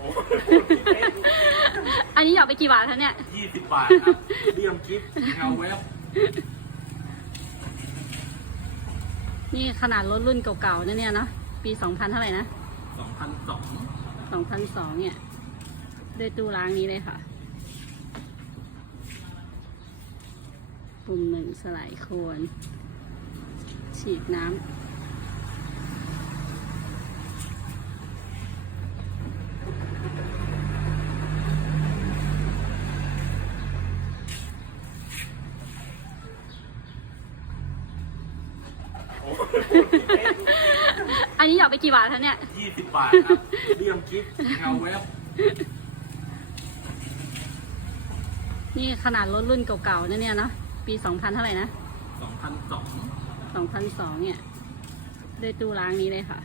โอ้อันนี้หยอดไปกี่บาทคะเนี่ยยี่สิบบาทครับเลี่ยมคลิปเงาแวบนี่ขนาดรถรุ่นเก่าๆนะเนี่ยเนาะปีสองพันเท่าไหร่นะสองพันสองสองพันสองเนี่ยด้วยตู้ล้างนี้เลยค่ะ ปุ่มหนึ่งสลายโคน ฉีดน้ำ อ้อันนี้หยอดไปกี่บาทคะเนี่ย ยี่สิบบาทครับเลี่ยมคลิปเงาแวบนี่ขนาดรถรุ่นเก่าๆนะเนี่ยเนาะปีสองพันเท่าไหร่นะสองพันสองสองพันสองเนี่ยด้วยตู้ล้างนี้เลยค่ะ